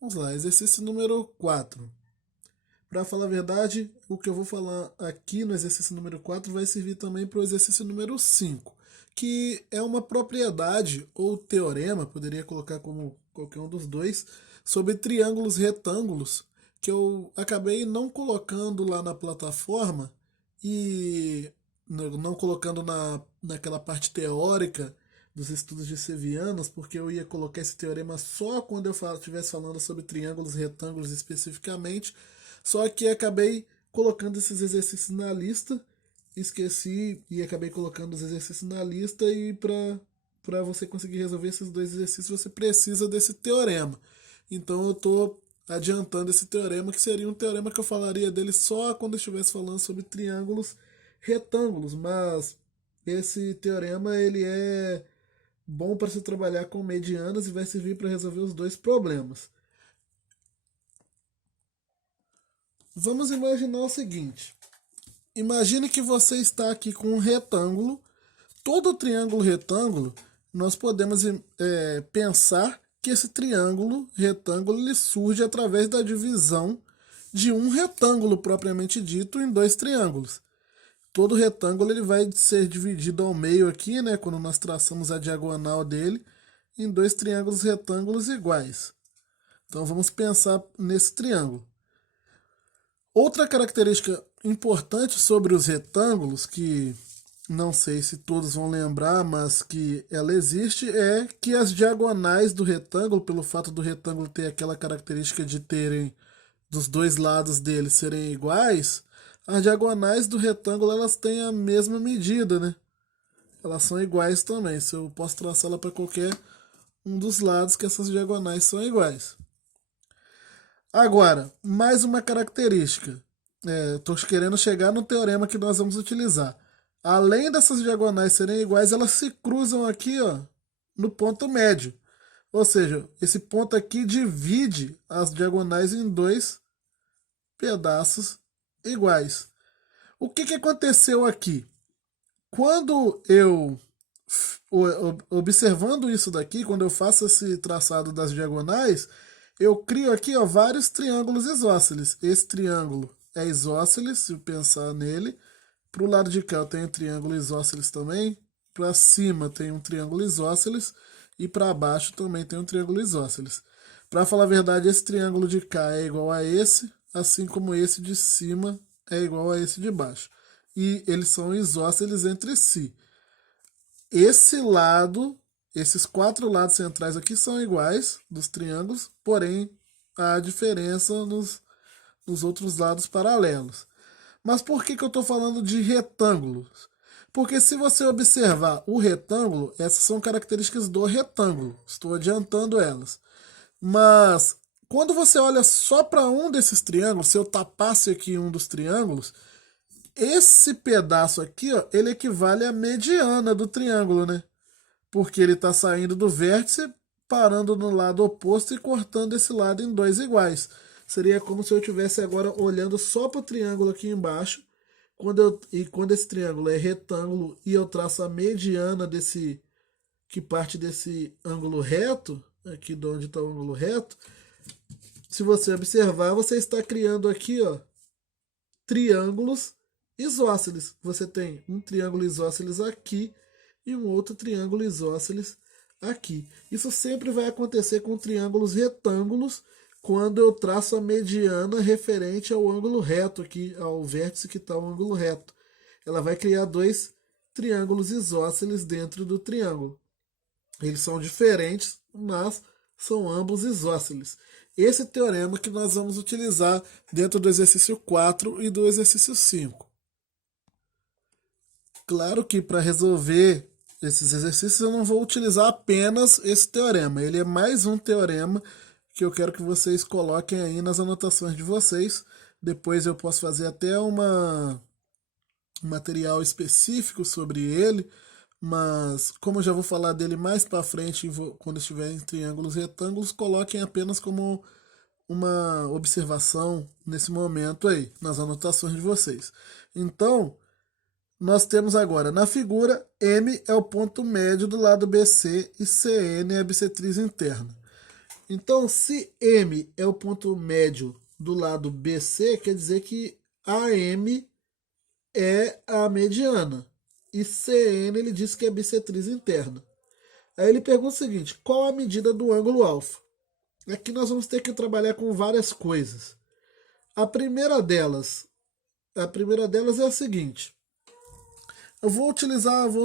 Vamos lá, exercício número 4. Para falar a verdade, o que eu vou falar aqui no exercício número 4 vai servir também para o exercício número 5, que é uma propriedade ou teorema, poderia colocar como qualquer um dos dois, sobre triângulos retângulos, que eu acabei não colocando lá na plataforma e não colocando naquela parte teórica dos estudos de Sevianas, porque eu ia colocar esse teorema só quando eu estivesse falando sobre triângulos retângulos especificamente, só que acabei colocando esses exercícios na lista, esqueci e acabei colocando os exercícios na lista e para você conseguir resolver esses dois exercícios você precisa desse teorema. Então eu estou adiantando esse teorema, que seria um teorema que eu falaria dele só quando eu estivesse falando sobre triângulos retângulos, mas esse teorema ele é bom para se trabalhar com medianas e vai servir para resolver os dois problemas. Vamos imaginar o seguinte: imagine que você está aqui com um retângulo. Todo triângulo retângulo, nós podemos pensar que esse triângulo retângulo ele surge através da divisão de um retângulo propriamente dito em dois triângulos. Todo retângulo ele vai ser dividido ao meio aqui, né, quando nós traçamos a diagonal dele, em dois triângulos retângulos iguais. Então vamos pensar nesse triângulo. Outra característica importante sobre os retângulos, que não sei se todos vão lembrar, mas que ela existe, é que as diagonais do retângulo, pelo fato do retângulo ter aquela característica de terem dos dois lados dele serem iguais, as diagonais do retângulo elas têm a mesma medida, né? Elas são iguais também. Se eu posso traçá-la para qualquer um dos lados que essas diagonais são iguais. Agora, mais uma característica. Estou querendo chegar no teorema que nós vamos utilizar. Além dessas diagonais serem iguais, elas se cruzam aqui, ó, no ponto médio. Ou seja, esse ponto aqui divide as diagonais em dois pedaços iguais. O que aconteceu aqui? Quando eu, observando isso daqui, quando eu faço esse traçado das diagonais, eu crio aqui, ó, vários triângulos isósceles. Esse triângulo é isósceles, se eu pensar nele. Para o lado de cá eu tenho triângulo isósceles também. Para cima tem um triângulo isósceles. E para baixo também tem um triângulo isósceles. Para falar a verdade, esse triângulo de cá é igual a esse, assim como esse de cima é igual a esse de baixo. E eles são isósceles entre si. Esse lado, esses quatro lados centrais aqui são iguais dos triângulos, porém há diferença nos outros lados paralelos. Mas por que eu estou falando de retângulos? Porque se você observar o retângulo, essas são características do retângulo. Estou adiantando elas. Mas quando você olha só para um desses triângulos, se eu tapasse aqui um dos triângulos, esse pedaço aqui, ó, ele equivale à mediana do triângulo, né? Porque ele está saindo do vértice, parando no lado oposto e cortando esse lado em dois iguais. Seria como se eu estivesse agora olhando só para o triângulo aqui embaixo. Quando esse triângulo é retângulo e eu traço a mediana desse que parte desse ângulo reto, aqui de onde está o ângulo reto, se você observar, você está criando aqui, ó, triângulos isósceles. Você tem um triângulo isósceles aqui e um outro triângulo isósceles aqui. Isso sempre vai acontecer com triângulos retângulos quando eu traço a mediana referente ao ângulo reto aqui, ao vértice que está o ângulo reto. Ela vai criar dois triângulos isósceles dentro do triângulo. Eles são diferentes, mas são ambos isósceles. Esse teorema que nós vamos utilizar dentro do exercício 4 e do exercício 5. Claro que para resolver esses exercícios eu não vou utilizar apenas esse teorema. Ele é mais um teorema que eu quero que vocês coloquem aí nas anotações de vocês. Depois eu posso fazer até um material específico sobre ele, mas como eu já vou falar dele mais para frente, quando estiver em triângulos retângulos, coloquem apenas como uma observação nesse momento aí, nas anotações de vocês. Então, nós temos agora na figura, M é o ponto médio do lado BC e CN é a bissetriz interna. Então, se M é o ponto médio do lado BC, quer dizer que AM é a mediana. E CN ele diz que é bissetriz interna. Aí ele pergunta o seguinte: qual a medida do ângulo alfa? Aqui nós vamos ter que trabalhar com várias coisas. A primeira delas é a seguinte. Vou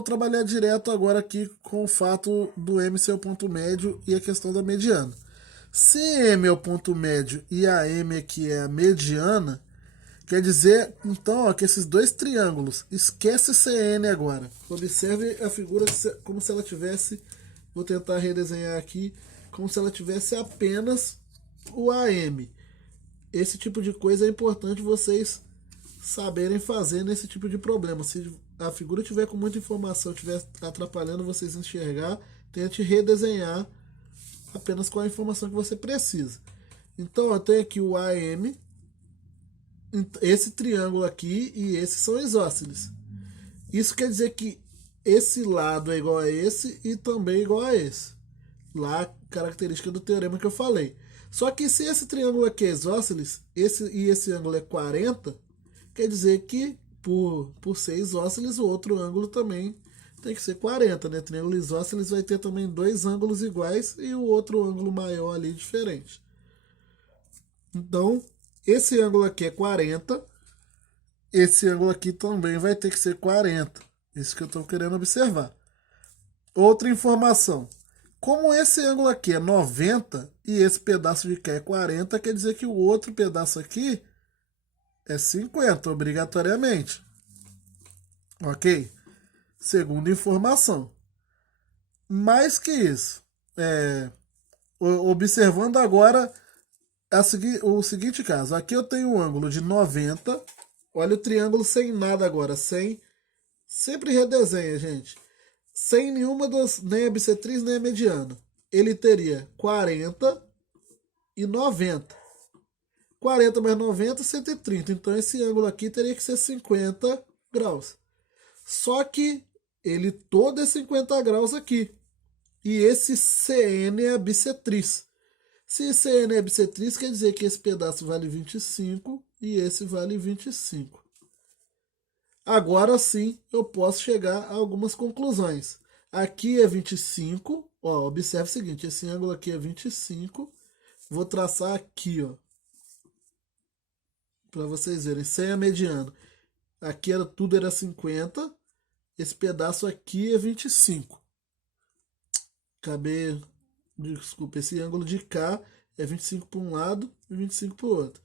trabalhar direto agora aqui com o fato do M ser o ponto médio e a questão da mediana. Se M é o ponto médio e a M aqui é a mediana, quer dizer, então, ó, que esses dois triângulos, esquece CN agora. Observe a figura como se ela tivesse, vou tentar redesenhar aqui, como se ela tivesse apenas o AM. Esse tipo de coisa é importante vocês saberem fazer nesse tipo de problema. Se a figura tiver com muita informação, estiver atrapalhando vocês enxergar, tente redesenhar apenas com a informação que você precisa. Então, eu tenho aqui o AM, esse triângulo aqui e esse são isósceles. Isso quer dizer que esse lado é igual a esse e também igual a esse. Lá a característica do teorema que eu falei. Só que se esse triângulo aqui é isósceles e esse ângulo é 40, quer dizer que por ser isósceles o outro ângulo também tem que ser 40, né? Triângulo isósceles vai ter também dois ângulos iguais e o outro ângulo maior ali diferente. Então, esse ângulo aqui é 40, esse ângulo aqui também vai ter que ser 40. Isso que eu estou querendo observar. Outra informação. Como esse ângulo aqui é 90 e esse pedaço de cá é 40, quer dizer que o outro pedaço aqui é 50, obrigatoriamente. Ok? Segunda informação. Mais que isso, observando agora o seguinte caso. Aqui eu tenho um ângulo de 90. Olha o triângulo sem nada agora, sem... Sempre redesenha, gente. Sem nenhuma das... nem a bissetriz, nem a mediana. Ele teria 40 e 90. 40 mais 90, 130. Então esse ângulo aqui teria que ser 50 graus. Só que ele todo é 50 graus aqui. E esse CN é a bissetriz. Se CN é a bissetriz, quer dizer que esse pedaço vale 25 e esse vale 25. Agora sim eu posso chegar a algumas conclusões. Aqui é 25. Ó, observe o seguinte, esse ângulo aqui é 25. Vou traçar aqui, ó, para vocês verem, sem a mediana. Aqui tudo era 50. Esse pedaço aqui é 25. Desculpa, esse ângulo de cá é 25 para um lado e 25 para o outro.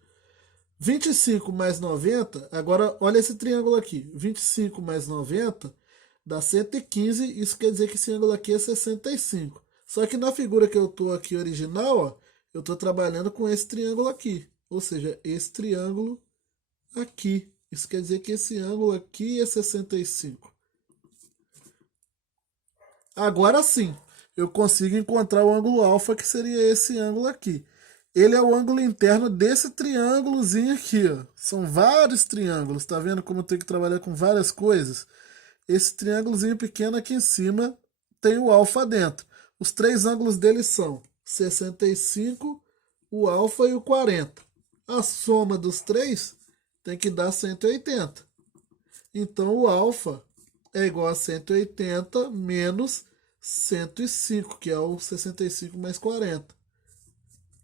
25 mais 90, agora olha esse triângulo aqui. 25 mais 90 dá 115, isso quer dizer que esse ângulo aqui é 65. Só que na figura que eu estou aqui original, ó, eu estou trabalhando com esse triângulo aqui. Ou seja, esse triângulo aqui. Isso quer dizer que esse ângulo aqui é 65. Agora sim, eu consigo encontrar o ângulo alfa, que seria esse ângulo aqui. Ele é o ângulo interno desse triângulozinho aqui, ó. São vários triângulos, tá vendo como eu tenho que trabalhar com várias coisas? Esse triângulozinho pequeno aqui em cima tem o alfa dentro. Os três ângulos dele são 65, o alfa e o 40. A soma dos três tem que dar 180. Então o alfa é igual a 180 menos 105, que é o 65 mais 40.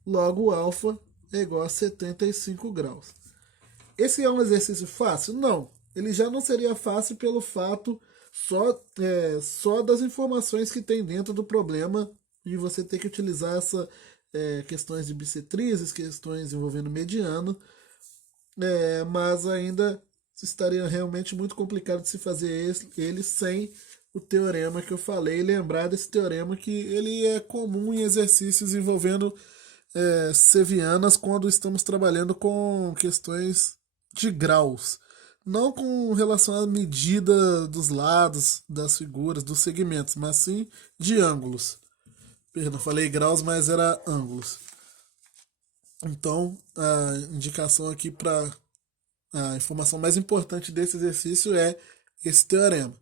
Logo, o alfa é igual a 75 graus. Esse é um exercício fácil? Não. Ele já não seria fácil pelo fato só das informações que tem dentro do problema e você ter que utilizar questões de bissetrizes, questões envolvendo mediano, mas ainda estaria realmente muito complicado de se fazer ele sem o teorema que eu falei, lembrar desse teorema que ele é comum em exercícios envolvendo sevianas quando estamos trabalhando com questões de graus, não com relação à medida dos lados das figuras, dos segmentos, mas sim de ângulos. Perdão, falei graus, mas era ângulos. Então, a indicação aqui para a informação mais importante desse exercício é esse teorema.